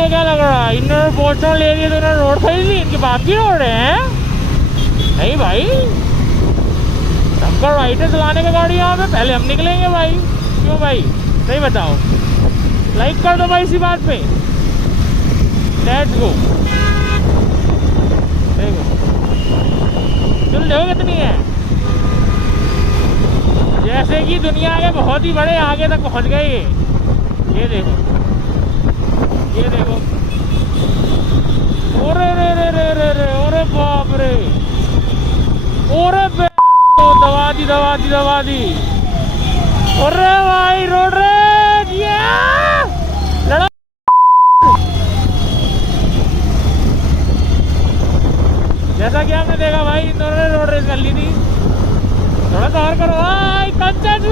इनको क्या लग रहा है इन्होंने पोस्टर ले लिए तो इन्होंने रोड खरीद ली, इनके बाप की रोड है? नहीं भाई, सबका राइट है चलाने का गाड़ी यहाँ पे, पहले हम निकलेंगे भाई। क्यों भाई, सही बताओ? लाइक कर दो भाई इसी बात पे। Let's go. देखो चल देखो कितनी है, जैसे कि दुनिया के बहुत ही बड़े आगे तक पहुंच गए। ये देखो, ये देखो, ओरे रे रे रे रे रे, ओरे बाप रे, ओरे दबा दी दबा दी दबा दी। ओरे भाई रोड रेज, लड़ा। जैसा कि आपने देखा भाई, इन्होंने रोड रेस कर ली थी। थोड़ा सा और करो भाई, कंचन